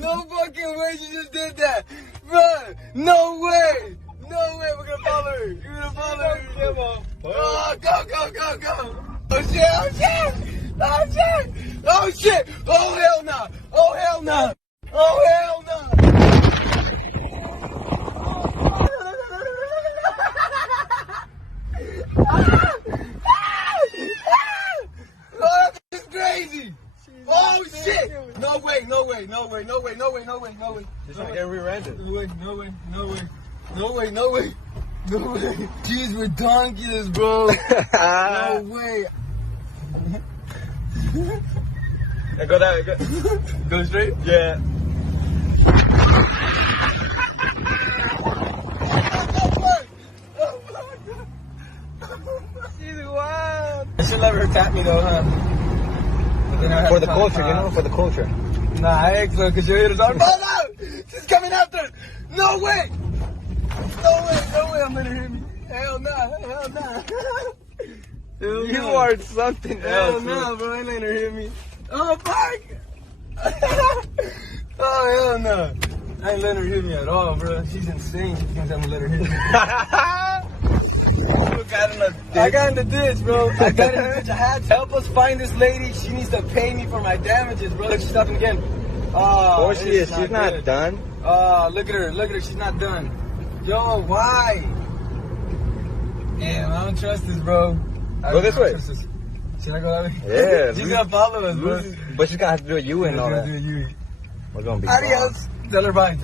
No fucking way you just did that. Bro, no way. No way we're gonna follow her. You're gonna follow her. Come on. Oh, go. Oh shit. Oh shit. Oh hell no. Oh hell no. Oh hell no. Oh, this is crazy. Oh shit! No way. Just like every random. No way. Jeez, redonkulous, bro. No way. Go that way. Go straight? Yeah. She's wild. I should let her tap me though, huh? For the culture, you know, for the culture. Nah, I ain't clear because your haters are. Oh no! She's coming after us! No way! I'm letting her hit me. Hell no. You are something Hell else. no, bro. I ain't letting her hit me. Oh, fuck! Oh, hell no. I ain't letting her hit me at all, bro. She's insane. She thinks I'm gonna let her hit me. I got in the ditch, bro. I got in the ditch. I had to help us find this lady. She needs to pay me for my damages, bro. Look, she's stopping again. Oh, she is. She's not done. Look at her. She's not done. Yo, why? Damn, I don't trust this, bro. Go this way. Should I go that way? Yeah. She's gonna follow us, bro. But she's gonna have to do a U and all that. Do you. We're gonna be Adios. Tell her bye.